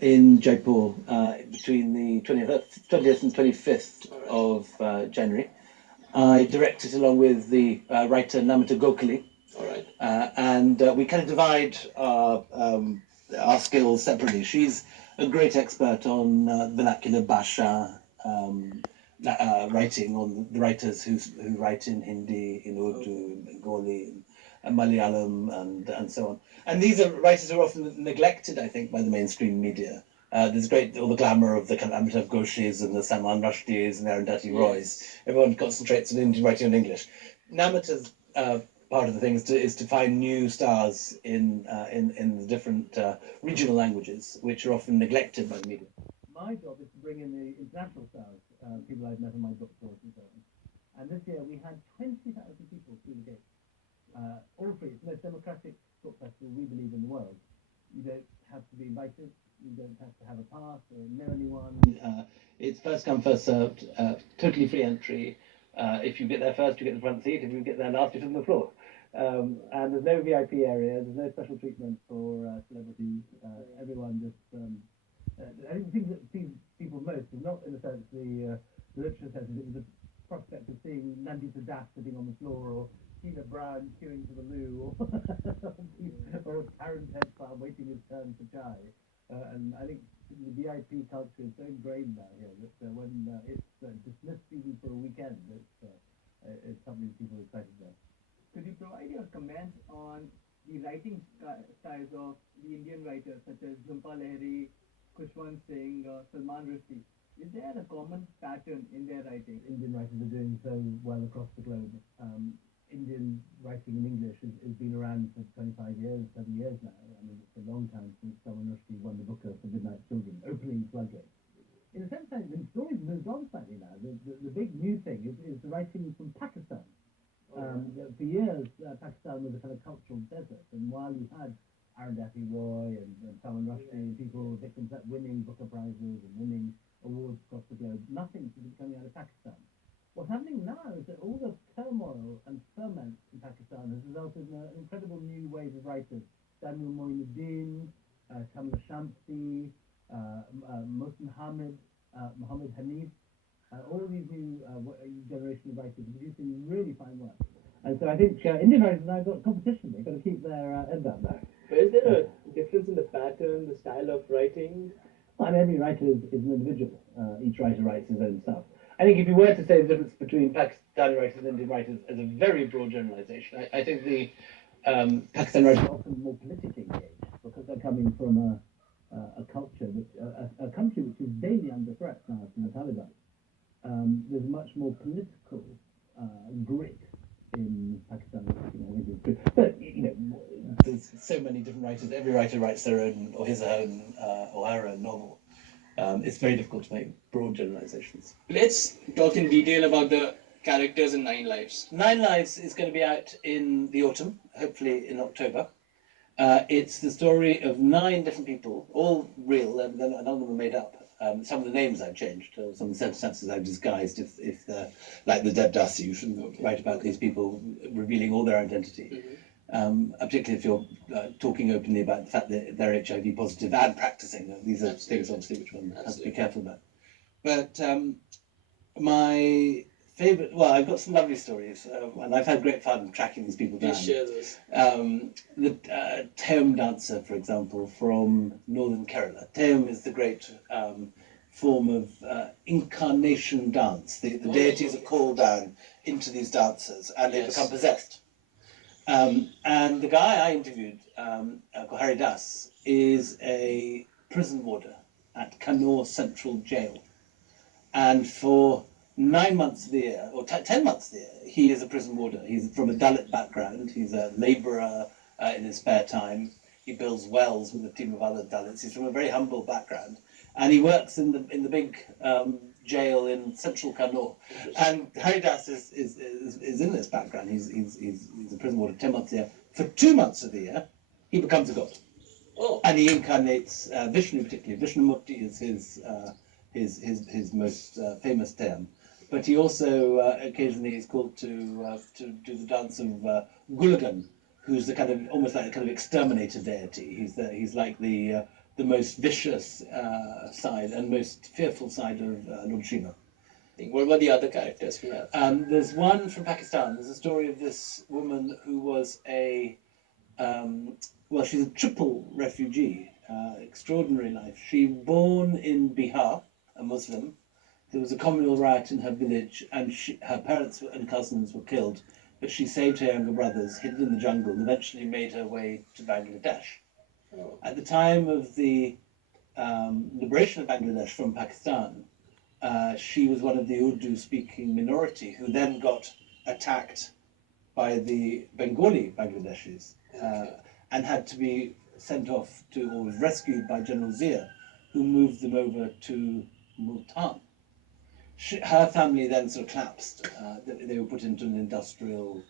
in Jaipur between the 20th and 25th of January. I directed along with the writer Namita Gokhale. All right. And we kind of divide our skills separately. She's a great expert on vernacular Bhasha, writing, on the writers who write in Hindi, in Urdu, in Bengali, in Malayalam, and so on. And these are writers who are often neglected, I think, by the mainstream media. There's all the glamour of the kind of Amitav Ghoshis and the Salman Rushdies and Arundhati Roys. Everyone concentrates on Indian writing in English. Namita's part of the thing is to find new stars in the different regional languages, which are often neglected by the media. My job is to bring in the international stars, people I've met on my book tours and so on. And this year we had 20,000 people through the gate. All free. It's the most democratic book festival we believe in the world. You don't have to be invited. You don't have to have a pass or know anyone. It's first come, first served. Totally free entry. If you get there first, you get the front seat. If you get there last, you sit on the floor. And there's no VIP area. There's no special treatment for celebrities. Everyone just. I think the thing that sees people most is not in the sense the literature sense. It was the prospect of seeing Nandita Das sitting on the floor, or Sheila Brown queuing for the loo, or Karen Tedfar waiting his turn for chai. And I think the VIP culture is so ingrained now here that when it's dismissed even for a weekend, it's something people are excited about. Could you provide your comments on the writing styles of the Indian writers such as Jhumpa Lahiri, Khushwant Singh, Salman Rushdie? Is there a common pattern in their writing? Indian writers are doing so well across the globe. Indian writing in English has been around for 25 years, 30 years now. I mean, it's a long time since Salman Rushdie won the Booker for Midnight Children, opening floodgates. In a sense, the story's moved on slightly now. The big new thing is the writing from Pakistan. For years, Pakistan was a kind of cultural desert, and while you had Arundhati Roy and Salman Rushdie and people, victims that winning Booker Prizes and winning awards across the globe, nothing seems to be coming out of Pakistan. What's happening now is that all the turmoil and ferment in Pakistan has resulted in an incredible new wave of writers. Daniel Moinuddin, Kamla Shamsi, Mohsin Hamid, Muhammad Hanif, all these new generation of writers are producing really fine work. And so I think Indian writers now got competition. They've got to keep their end up now. But is there a difference in the pattern, the style of writing? Well, I mean, every writer is an individual. Each writer writes his own stuff. I think if you were to say the difference between Pakistani writers and Indian writers as a very broad generalization, I think the Pakistani writers are often more politically engaged because they're coming from a culture, a country which is daily under threat now from the Taliban. There's much more political grit in Pakistani writing, I think it's true. But, there's so many different writers. Every writer writes their own, or his own, or her own novel. It's very difficult to make broad generalizations. Let's talk in detail about the characters in Nine Lives. Nine Lives is going to be out in the autumn, hopefully in October. It's the story of 9 different people, all real, none of them are made up. Some of the names I've changed, or some of the circumstances I've disguised. If they're like the Devdasi, you shouldn't write about these people revealing all their identity. Mm-hmm. Particularly if you're talking openly about the fact that they're HIV positive and practicing. These are things, obviously, which one has to be careful about. But my favourite, well, I've got some lovely stories, and I've had great fun tracking these people down. Please share those. The Teum dancer, for example, from northern Kerala. Teum is the great form of incarnation dance. The deities are called down into these dancers, and they become possessed. And the guy I interviewed, Hari Das, is a prison warder at Kannur Central Jail. And for 9 months of the year, or 10 months of the year, he is a prison warder. He's from a Dalit background. He's a labourer in his spare time. He builds wells with a team of other Dalits. He's from a very humble background. And he works in the big jail in central Kannur. And Haridas is in this background. He's a prison warder 10 months a year. For 2 months of the year, he becomes a god. Oh. And he incarnates Vishnu particularly. Vishnumurti is his most famous term. But he also occasionally is called to do the dance of Gulagan, who's the kind of almost like a kind of exterminator deity. He's like the the most vicious side and most fearful side of Lord Shiva. What about the other characters we have? There's one from Pakistan. There's a story of this woman who was well, she's a triple refugee, extraordinary life. She born in Bihar, a Muslim. There was a communal riot in her village, and her parents and cousins were killed. But she saved her younger brothers, hid in the jungle, and eventually made her way to Bangladesh. Oh, At the time of the liberation of Bangladesh from Pakistan, she was one of the Urdu-speaking minority who then got attacked by the Bengali Bangladeshis and had to be sent off to, or was rescued by General Zia, who moved them over to Multan. Her family then sort of collapsed. They were put into an industrial